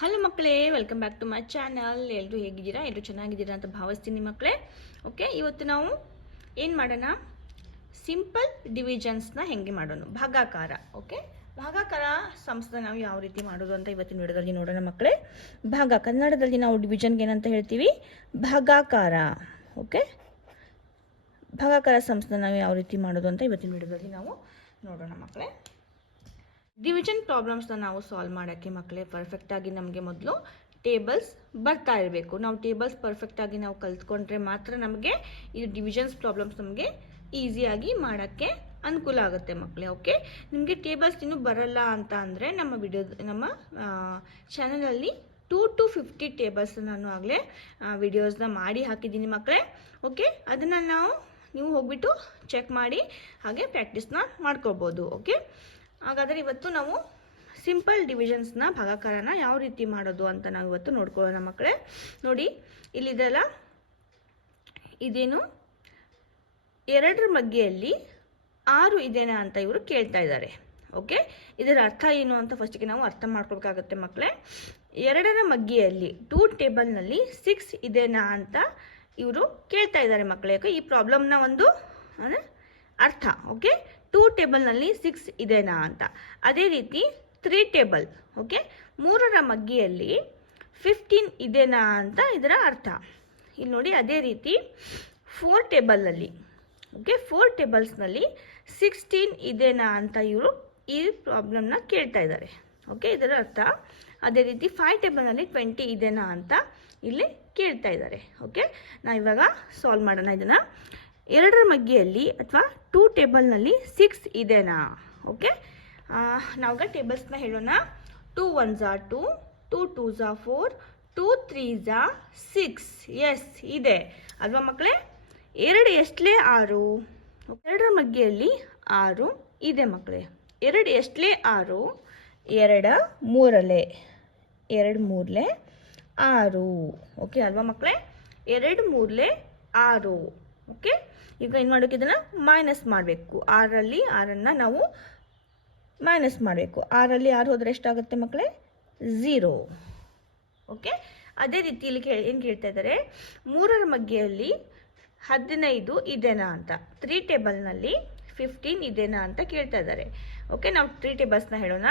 Hello ಮಕ್ಕಳೇ welcome back to my channel ಎಲ್ಲರೂ ಹೇಗಿದ್ದೀರಾ? ಎಲ್ಲರೂ ಚೆನ್ನಾಗಿದ್ದೀರಾ ಅಂತ ಭಾವಿಸ್ತೀನಿ ಮಕ್ಕಳೇ. ಓಕೆ ಇವತ್ತು ನಾವು ಏನು ಮಾಡೋಣ? ಸಿಂಪಲ್ ಡಿವಿಜನ್ಸ್ನ ಹೆಂಗೆ ಮಾಡೋಣ? ಭಾಗಾಕಾರ ಓಕೆ ಭಾಗಾಕಾರ ಸಂಸ್ಥೆ ನಾವು ಯಾವ ರೀತಿ ಮಾಡೋದು ಅಂತ ಇವತ್ತಿನ ವಿಡಿಯೋದಲ್ಲಿ ನೋಡೋಣ ಮಕ್ಕಳೇ. ಭಾಗ, ಕನ್ನಡದಲ್ಲಿ ನಾವು ಡಿವಿಜನ್ಗೆ ಏನಂತ ಹೇಳ್ತೀವಿ? ಭಾಗಾಕಾರ ಓಕೆ ಭಾಗಾಕಾರ ಸಂಸ್ಥೆ ನಾವು ಯಾವ ರೀತಿ ಮಾಡೋದು ಅಂತ ಇವತ್ತಿನ ವಿಡಿಯೋದಲ್ಲಿ ನಾವು ನೋಡೋಣ ಮಕ್ಕಳೇ. ಡಿವಿಷನ್ ಪ್ರಾಬ್ಲಮ್ಸ್ನ ನಾವು ಸಾಲ್ವ್ ಮಾಡೋಕ್ಕೆ ಮಕ್ಕಳೇ ಪರ್ಫೆಕ್ಟಾಗಿ ನಮಗೆ ಮೊದಲು ಟೇಬಲ್ಸ್ ಬರ್ತಾ ಇರಬೇಕು. ನಾವು ಟೇಬಲ್ಸ್ ಪರ್ಫೆಕ್ಟಾಗಿ ನಾವು ಕಲ್ತ್ಕೊಂಡ್ರೆ ಮಾತ್ರ ನಮಗೆ ಈ ಡಿವಿಷನ್ಸ್ ಪ್ರಾಬ್ಲಮ್ಸ್ ನಮಗೆ ಈಸಿಯಾಗಿ ಮಾಡೋಕ್ಕೆ ಅನುಕೂಲ ಆಗುತ್ತೆ ಮಕ್ಕಳೇ ಓಕೆ ನಿಮಗೆ ಟೇಬಲ್ಸ್ ಇನ್ನೂ ಬರಲ್ಲ ಅಂತ ಅಂದರೆ ನಮ್ಮ ವಿಡಿಯೋ ನಮ್ಮ ಚಾನಲಲ್ಲಿ ಟೂ ಟು ಫಿಫ್ಟಿ ಟೇಬಲ್ಸ್ ನಾನು ಆಗಲೇ ವಿಡಿಯೋಸ್ನ ಮಾಡಿ ಹಾಕಿದ್ದೀನಿ ಮಕ್ಕಳೇ ಓಕೆ ಅದನ್ನು ನಾವು, ನೀವು ಹೋಗ್ಬಿಟ್ಟು ಚೆಕ್ ಮಾಡಿ, ಹಾಗೆ ಪ್ರ್ಯಾಕ್ಟೀಸ್ನ ಮಾಡ್ಕೋಬೋದು ಓಕೆ ಹಾಗಾದರೆ ಇವತ್ತು ನಾವು ಸಿಂಪಲ್ ಡಿವಿಷನ್ಸ್ನ ಭಾಗಾಕಾರನ ಯಾವ ರೀತಿ ಮಾಡೋದು ಅಂತ ನಾವು ಇವತ್ತು ನೋಡ್ಕೊಳ್ಳೋಣ ಮಕ್ಕಳೇ. ನೋಡಿ, ಇಲ್ಲಿದೆಲ್ಲ ಇದೇನು? ಎರಡರ ಮಗ್ಗೆಯಲ್ಲಿ ಆರು ಇದೆನಾ ಅಂತ ಇವರು ಕೇಳ್ತಾ ಇದ್ದಾರೆ. ಓಕೆ ಇದರ ಅರ್ಥ ಏನು ಅಂತ ಫಸ್ಟಿಗೆ ನಾವು ಅರ್ಥ ಮಾಡ್ಕೊಳ್ಬೇಕಾಗುತ್ತೆ ಮಕ್ಕಳೇ. ಎರಡರ ಮಗ್ಗಿಯಲ್ಲಿ ಟೂ ಟೇಬಲ್ನಲ್ಲಿ ಸಿಕ್ಸ್ ಇದೆನಾ ಅಂತ ಇವರು ಕೇಳ್ತಾ ಇದ್ದಾರೆ ಮಕ್ಕಳೇ. ಯಾಕೆ ಈ ಪ್ರಾಬ್ಲಮ್ನ ಒಂದು, ಅಂದರೆ ಅರ್ಥ ಓಕೆ ಟೂ ಟೇಬಲ್ನಲ್ಲಿ ಸಿಕ್ಸ್ ಇದೆನಾ ಅಂತ. ಅದೇ ರೀತಿ ತ್ರೀ ಟೇಬಲ್ ಓಕೆ ಮೂರರ ಮಗ್ಗಿಯಲ್ಲಿ ಫಿಫ್ಟೀನ್ ಇದೆನಾ ಅಂತ ಇದರ ಅರ್ಥ. ಇಲ್ಲಿ ನೋಡಿ, ಅದೇ ರೀತಿ ಫೋರ್ ಟೇಬಲ್ನಲ್ಲಿ ಓಕೆ ಫೋರ್ ಟೇಬಲ್ಸ್ನಲ್ಲಿ ಸಿಕ್ಸ್ಟೀನ್ ಇದೆನಾ ಅಂತ ಇವರು ಈ ಪ್ರಾಬ್ಲಮ್ನ ಕೇಳ್ತಾ ಇದ್ದಾರೆ ಓಕೆ ಇದರ ಅರ್ಥ. ಅದೇ ರೀತಿ ಫೈವ್ ಟೇಬಲ್ನಲ್ಲಿ ಟ್ವೆಂಟಿ ಇದೆನಾ ಅಂತ ಇಲ್ಲಿ ಕೇಳ್ತಾ ಇದ್ದಾರೆ ಓಕೆ ನಾವು ಇವಾಗ ಸಾಲ್ವ್ ಮಾಡೋಣ ಇದನ್ನು. ಎರಡರ ಮಗ್ಗಿಯಲ್ಲಿ ಅಥವಾ ಟೂ ಟೇಬಲ್ನಲ್ಲಿ ಸಿಕ್ಸ್ ಇದೆನಾ? ಓಕೆ ನಾವಾಗ ಟೇಬಲ್ಸ್ನ ಹೇಳೋಣ. ಟೂ ಒನ್ ಝಾ ಟೂ ಟೂ ಟೂ ಝಾ ಫೋರ್ ಟೂ ತ್ರೀ ಝಾ ಸಿಕ್ಸ್ ಎಸ್ ಇದೆ. ಅಲ್ವಾ ಮಕ್ಕಳೇ? ಎರಡು ಎಷ್ಟಲೇ ಆರು? ಎರಡರ ಮಗ್ಗಿಯಲ್ಲಿ ಆರು ಇದೆ ಮಕ್ಕಳೇ. ಎರಡು ಎಷ್ಟಲೇ ಆರು? ಎರಡ ಮೂರಲೆ. ಎರಡು ಮೂರಲೆ ಆರು. ಓಕೆ ಅಲ್ವಾ ಮಕ್ಕಳೇ? ಎರಡು ಮೂರಲೆ ಆರು. ಓಕೆ ಈಗ ಏನು ಮಾಡೋಕೆ ಇದನ್ನು ಮೈನಸ್ ಮಾಡಬೇಕು. ಆರಲ್ಲಿ ಆರನ್ನು ನಾವು ಮೈನಸ್ ಮಾಡಬೇಕು. ಆರಲ್ಲಿ ಆರು ಹೋದರೆ ಎಷ್ಟಾಗುತ್ತೆ ಮಕ್ಕಳೇ ಝೀರೋ ಓಕೆ ಅದೇ ರೀತಿ ಇಲ್ಲಿ ಕೇ ಏನು ಕೇಳ್ತಾ ಇದ್ದಾರೆ ಮೂರರ ಮಗ್ಗೆಯಲ್ಲಿ ಹದಿನೈದು ಇದೆನಾ ಅಂತ. ತ್ರೀ ಟೇಬಲ್ನಲ್ಲಿ ಫಿಫ್ಟೀನ್ ಇದೆನಾ ಅಂತ ಕೇಳ್ತಾ ಇದ್ದಾರೆ ಓಕೆ ನಾವು ತ್ರೀ ಟೇಬಲ್ಸ್ನ ಹೇಳೋಣ.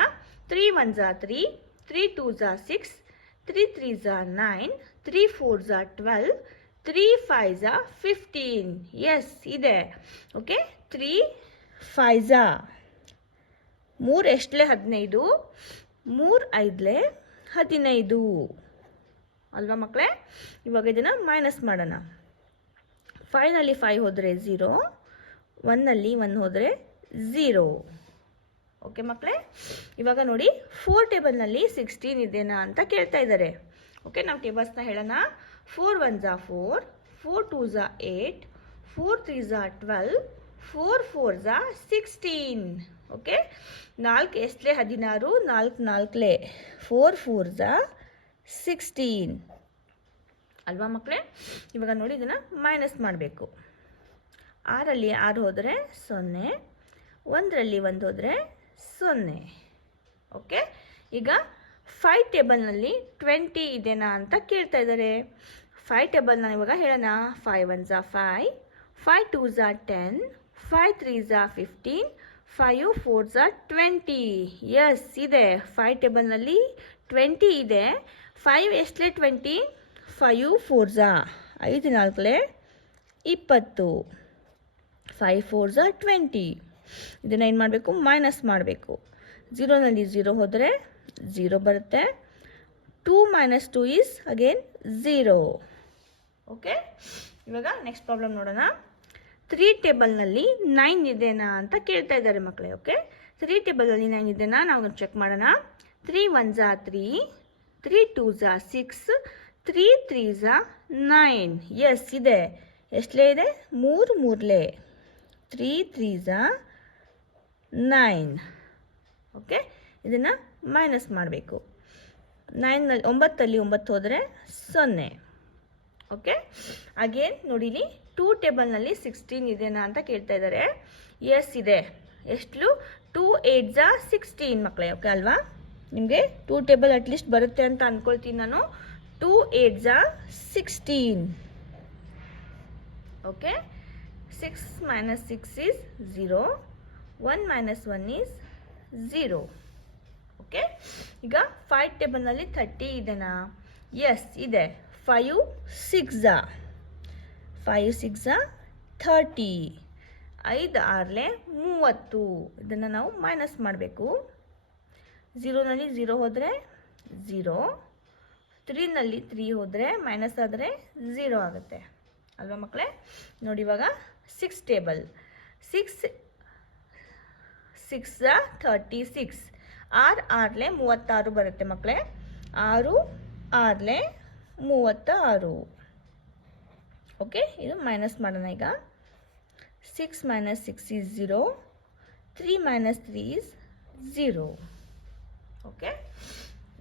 ತ್ರೀ ಒನ್ ಝಾ ತ್ರೀ ತ್ರೀ ಟೂ ಝಾ ಸಿಕ್ಸ್ ತ್ರೀ ತ್ರೀ ಝಾ ನೈನ್ ತ್ರೀ ಫೋರ್ ಝಾ ಟ್ವೆಲ್ ತ್ರೀ ಫೈಝ ಫಿಫ್ಟೀನ್ ಎಸ್ ಇದೆ. ಓಕೆ ತ್ರೀ ಫೈವ್ ಝಾ ಮೂರು ಎಷ್ಟಲೇ ಹದಿನೈದು? ಮೂರು ಐದಲೇ ಹದಿನೈದು. ಅಲ್ವಾ ಮಕ್ಕಳೇ ಇವಾಗ ಇದನ್ನು ಮೈನಸ್ ಮಾಡೋಣ. ಫೈನಲ್ಲಿ ಫೈವ್ ಹೋದರೆ ಝೀರೋ ಒನ್ನಲ್ಲಿ ಒನ್ ಹೋದರೆ ಝೀರೋ ಓಕೆ ಮಕ್ಕಳೇ ಇವಾಗ ನೋಡಿ ಫೋರ್ ಟೇಬಲ್ನಲ್ಲಿ ಸಿಕ್ಸ್ಟೀನ್ ಇದೆಯಾ ಅಂತ ಕೇಳ್ತಾ ಇದ್ದಾರೆ. ಓಕೆ ನಾವು ಟೇಬಲ್ಸ್ನ ಹೇಳೋಣ. ಫೋರ್ ಒನ್ ಝಾ ಫೋರ್ ಫೋರ್ ಟೂ ಝಾ ಏಟ್ ಫೋರ್ ತ್ರೀ ಝಾ ಟ್ವೆಲ್ ಫೋರ್ ಫೋರ್ ಝಾ ಸಿಕ್ಸ್ಟೀನ್ ಓಕೆ ನಾಲ್ಕು ಎಷ್ಟಲೇ ಹದಿನಾರು, ನಾಲ್ಕು ನಾಲ್ಕಲೇ ಫೋರ್ ಫೋರ್ ಝಾ ಸಿಕ್ಸ್ಟೀನ್ ಅಲ್ವಾ ಮಕ್ಕಳೇ ಇವಾಗ ನೋಡಿ ಇದನ್ನು ಮೈನಸ್ ಮಾಡಬೇಕು. ಆರಲ್ಲಿ ಆರು ಹೋದರೆ ಸೊನ್ನೆ, ಒಂದರಲ್ಲಿ ಒಂದು ಹೋದರೆ ಸೊನ್ನೆ. ಓಕೆ ಈಗ ಫೈ ಟೇಬಲ್ನಲ್ಲಿ ಟ್ವೆಂಟಿ ಇದೆನಾ ಅಂತ ಕೇಳ್ತಾ ಇದ್ದಾರೆ. ಫೈ ನಾನು ಇವಾಗ ಹೇಳೋಣ. ಫೈವ್ ಒನ್ ಝಾ ಫೈವ್ ಫೈ ಟೂ ಝಾ ಟೆನ್ ಫೈ ತ್ರೀ ಝಾ ಫಿಫ್ಟೀನ್ ಫೈವ್ ಫೋರ್ ಝಾ ಟ್ವೆಂಟಿ ಎಸ್ ಇದೆ. ಫೈ ಟೇಬಲ್ನಲ್ಲಿ ಟ್ವೆಂಟಿ ಇದೆ. ಫೈವ್ ಎಷ್ಟಲೇ ಟ್ವೆಂಟಿ ಫೈವ್ ಫೋರ್ ಝಾ ಐದು ನಾಲ್ಕಲೇ ಇಪ್ಪತ್ತು. ಫೈವ್ ಫೋರ್ ಝಾ ಟ್ವೆಂಟಿ ಇದನ್ನು ಏನು ಮಾಡಬೇಕು? ಮೈನಸ್ ಮಾಡಬೇಕು. ಝೀರೋನಲ್ಲಿ ಝೀರೋ ಹೋದರೆ ಝೀರೋ ಬರುತ್ತೆ. Two minus two is again zero okay ಇವಾಗ ನೆಕ್ಸ್ಟ್ ಪ್ರಾಬ್ಲಮ್ ನೋಡೋಣ. ತ್ರೀ ಟೇಬಲ್ನಲ್ಲಿ ನೈನ್ ಇದೆನಾ ಅಂತ ಕೇಳ್ತಾ ಇದ್ದಾರೆ ಮಕ್ಕಳೇ ಓಕೆ ತ್ರೀ ಟೇಬಲಲ್ಲಿ ನೈನ್ ಇದೆನಾ? ನಾವು ಚೆಕ್ ಮಾಡೋಣ. ತ್ರೀ ಒನ್ ಝಾ ತ್ರೀ ತ್ರೀ ಟೂ ಝಾ ಸಿಕ್ಸ್ ತ್ರೀ ತ್ರೀ ಝಾ ನೈನ್ ಎಸ್ ಇದೆ. ಎಷ್ಟಲೇ ಇದೆ? ಮೂರು ಮೂರಲೇ. ತ್ರೀ ತ್ರೀ ಝಾ ನೈನ್ ಓಕೆ ಇದನ್ನು ಮೈನಸ್ ಮಾಡಬೇಕು. ನೈನ್ನಲ್ಲಿ ಒಂಬತ್ತಲ್ಲಿ ಒಂಬತ್ತು ಹೋದರೆ ಸೊನ್ನೆ. ಓಕೆ ಅಗೇನ್ ನೋಡಿಲಿ ಟೂ ಟೇಬಲ್ನಲ್ಲಿ ಸಿಕ್ಸ್ಟೀನ್ ಇದೆಯಾ ಅಂತ ಕೇಳ್ತಾ ಇದ್ದಾರೆ ಎಸ್ ಇದೆ. ಎಷ್ಟು ಟೂ ಏಟ್ ಝಾ ಸಿಕ್ಸ್ಟೀನ್ ಮಕ್ಕಳೇ ಓಕೆ ಅಲ್ವಾ? ನಿಮಗೆ ಟೂ ಟೇಬಲ್ ಅಟ್ಲೀಸ್ಟ್ ಬರುತ್ತೆ ಅಂತ ಅಂದ್ಕೊಳ್ತೀನಿ ನಾನು. Two eight Jha sixteen okay six minus six is zero one minus one is zero okay ಈಗ ಫೈವ್ ಟೇಬಲ್ನಲ್ಲಿ ಥರ್ಟಿ ಇದೆನಾ ಎಸ್ ಇದೆ. Five six five six thirty ಐದು ಆರಲೆ ಮೂವತ್ತು. ಇದನ್ನು ನಾವು ಮೈನಸ್ ಮಾಡಬೇಕು. ಝೀರೋನಲ್ಲಿ ಝೀರೋ ಹೋದರೆ ಝೀರೋ ತ್ರೀನಲ್ಲಿ ತ್ರೀ ಹೋದರೆ ಮೈನಸ್ ಆದರೆ ಝೀರೋ ಆಗುತ್ತೆ. ಅಲ್ವಾ ಮಕ್ಕಳೇ ನೋಡಿ ಇವಾಗ six table six six thirty six ಆರು ಆರ್ಲೆ ಮೂವತ್ತಾರು ಬರುತ್ತೆ ಮಕ್ಕಳೇ ಆರು ಆರ್ಲೆ ಮೂವತ್ತ ಆರು ಓಕೆ ಇದು ಮೈನಸ್ ಮಾಡೋಣ ಈಗ. Six minus six is zero three minus three is zero okay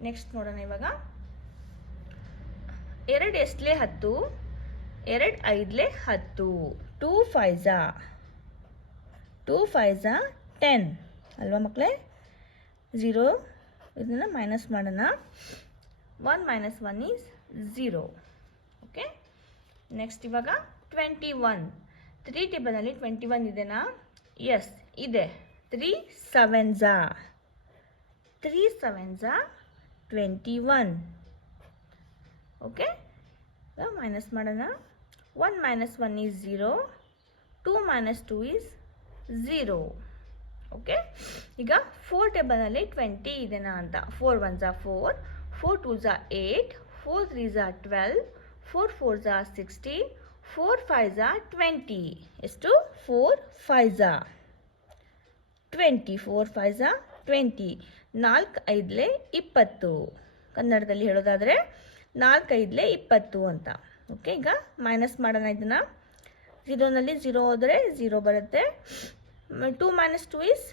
next ನೋಡೋಣ ಇವಾಗ. ಎರಡು ಎಷ್ಟಲೆ ಹತ್ತು, ಎರಡು ಐದಲೇ ಹತ್ತು. ಟೂ ಫೈಝಾ ಟೂ ಫೈಝಾ ಟೆನ್ ಅಲ್ವಾ ಮಕ್ಕಳೇ ಝೀರೋ ಇದನ್ನು ಮೈನಸ್ ಮಾಡೋಣ. One minus one is zero okay next ಇವಾಗ ಟ್ವೆಂಟಿ ಒನ್ ತ್ರೀ ಟೇಬಲಲ್ಲಿ ಟ್ವೆಂಟಿ ಒನ್ ಇದೆನಾ? ಎಸ್ ಇದೆ. ತ್ರೀ ಸೆವೆನ್ಝಾ ತ್ರೀ ಸೆವೆನ್ಝಾ ಟ್ವೆಂಟಿ ಒನ್ ಓಕೆ ಮೈನಸ್ ಮಾಡೋಣ. One minus one is zero two minus two is zero okay ಈಗ four ಟೇಬಲಲ್ಲಿ twenty ಇದೆನಾ ಅಂತ. ಫೋರ್ ಒನ್ ಝಾ ಫೋರ್ ಫೋರ್ ಟೂ ಝಾ ಏಯ್ಟ್ ಫೋರ್ ತ್ರೀ ಝಾ ಟ್ವೆಲ್ ಫೋರ್ ಫೋರ್ ಝಾ ಸಿಕ್ಸ್ಟಿ ಫೋರ್ ಫೈವ್ ಝಾ ಟ್ವೆಂಟಿ ಎಷ್ಟು ಫೋರ್ ಫೈವ್ ಝಾ ಟ್ವೆಂಟಿ ಫೋರ್ ಫೈವ್ ಝಾ ಟ್ವೆಂಟಿ ನಾಲ್ಕು ಐದಲೇ ಇಪ್ಪತ್ತು. ಕನ್ನಡದಲ್ಲಿ ಹೇಳೋದಾದರೆ ನಾಲ್ಕು ಐದಲೇ ಇಪ್ಪತ್ತು ಅಂತ. ಓಕೆ ಈಗ ಮೈನಸ್ ಮಾಡೋಣ ಇದನ್ನು. ಝೀರೋನಲ್ಲಿ ಝೀರೋ ಹೋದರೆ ಝೀರೋ ಬರುತ್ತೆ. Two minus two is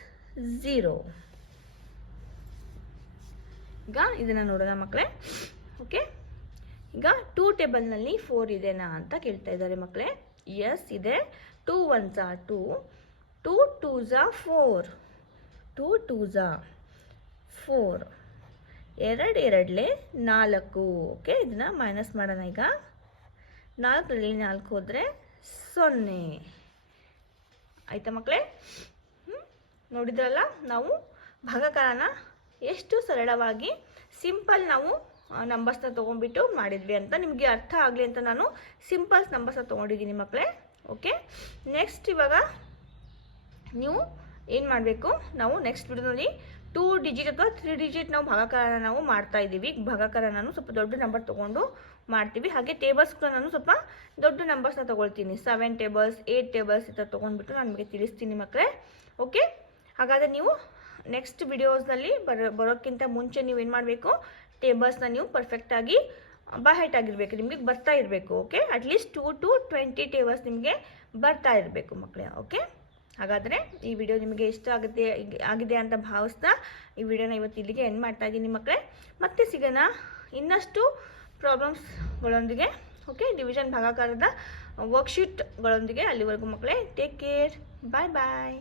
zero ಈಗ ಇದನ್ನು ನೋಡೋಣ ಮಕ್ಕಳೇ ಓಕೆ ಈಗ ಟೂ ಟೇಬಲ್ನಲ್ಲಿ ಫೋರ್ ಇದೆನಾ ಅಂತ ಕೇಳ್ತಾ ಇದ್ದಾರೆ ಮಕ್ಕಳೇ ಎಸ್ ಇದೆ. ಟೂ ಒನ್ ಝಾ ಟೂ ಟೂ ಟೂ ಝಾ ಫೋರ್ ಟೂ ಟೂ ಝಾ ಫೋರ್ ಎರಡು ಎರಡಲೇ ನಾಲ್ಕು. ಓಕೆ ಇದನ್ನು ಮೈನಸ್ ಮಾಡೋಣ ಈಗ. ನಾಲ್ಕರಲ್ಲಿ ನಾಲ್ಕು ಹೋದರೆ ಸೊನ್ನೆ. ಆಯಿತಾ ಮಕ್ಕಳೇ ನೋಡಿದ್ರಲ್ಲ, ನಾವು ಭಾಗಕಾರನ ಎಷ್ಟು ಸರಳವಾಗಿ ಸಿಂಪಲ್ ನಾವು ನಂಬರ್ಸ್ನ ತೊಗೊಂಡ್ಬಿಟ್ಟು ಮಾಡಿದ್ವಿ ಅಂತ ನಿಮಗೆ ಅರ್ಥ ಆಗಲಿ ಅಂತ ನಾನು ಸಿಂಪಲ್ಸ್ ನಂಬರ್ಸ್ನ ತೊಗೊಂಡಿದ್ದೀನಿ ಮಕ್ಕಳೇ ಓಕೆ ನೆಕ್ಸ್ಟ್ ಇವಾಗ ನೀವು ಏನು ಮಾಡಬೇಕು? ನಾವು ನೆಕ್ಸ್ಟ್ ವಿಡಿಯೋದಲ್ಲಿ ಟೂ ಡಿಜಿಟ್ ಅಥವಾ ತ್ರೀ ಡಿಜಿಟ್ ನಾವು ಭಾಗಾಕಾರನ ನಾವು ಮಾಡ್ತಾ ಇದ್ದೀವಿ. ಭಾಗಾಕಾರ ನಾನು ಸ್ವಲ್ಪ ದೊಡ್ಡ ನಂಬರ್ ತೊಗೊಂಡು ಮಾಡ್ತೀವಿ. ಹಾಗೆ ಟೇಬಲ್ಸ್ ಕೂಡ ನಾನು ಸ್ವಲ್ಪ ದೊಡ್ಡ ನಂಬರ್ಸ್ನ ತೊಗೊಳ್ತೀನಿ. ಸೆವೆನ್ ಟೇಬಲ್ಸ್ ಏಯ್ಟ್ ಟೇಬಲ್ಸ್ ಈ ಥರ ತೊಗೊಂಡ್ಬಿಟ್ಟು ನಾನು ನಿಮಗೆ ತಿಳಿಸ್ತೀನಿ ಮಕ್ಕಳೇ ಓಕೆ ಹಾಗಾದರೆ ನೀವು ನೆಕ್ಸ್ಟ್ ವಿಡಿಯೋಸ್ನಲ್ಲಿ ಬರೋ, ಬರೋಕ್ಕಿಂತ ಮುಂಚೆ ನೀವು ಏನು ಮಾಡಬೇಕು? ಟೇಬಲ್ಸ್ನ ನೀವು ಪರ್ಫೆಕ್ಟಾಗಿ ಬಹೆಟ್ ಆಗಿರಬೇಕು. ನಿಮಗೆ ಬರ್ತಾ ಇರಬೇಕು okay at least two to twenty tables ನಿಮಗೆ ಬರ್ತಾ ಇರಬೇಕು ಮಕ್ಕಳೇ ಓಕೆ ಹಾಗಾದರೆ ಈ ವಿಡಿಯೋ ನಿಮಗೆ ಇಷ್ಟ ಆಗುತ್ತೆ, ಆಗಿದೆ ಅಂತ ಭಾವಿಸ್ತಾ ಈ ವಿಡಿಯೋನ ಇವತ್ತು ಇಲ್ಲಿಗೆ ಎಂಡ್ ಮಾಡ್ತಾ ಇದ್ದೀನಿ ಮಕ್ಕಳೇ ಮತ್ತೆ ಸಿಗೋಣ ಇನ್ನಷ್ಟು ಪ್ರಾಬ್ಲಮ್ಸ್ಗಳೊಂದಿಗೆ ಓಕೆ ಡಿವಿಷನ್ ಭಾಗಾಕಾರದ ವರ್ಕ್ಶೀಟ್ಗಳೊಂದಿಗೆ ಅಲ್ಲಿವರೆಗೂ ಮಕ್ಕಳೇ ಟೇಕ್ ಕೇರ್ ಬಾಯ್ ಬಾಯ್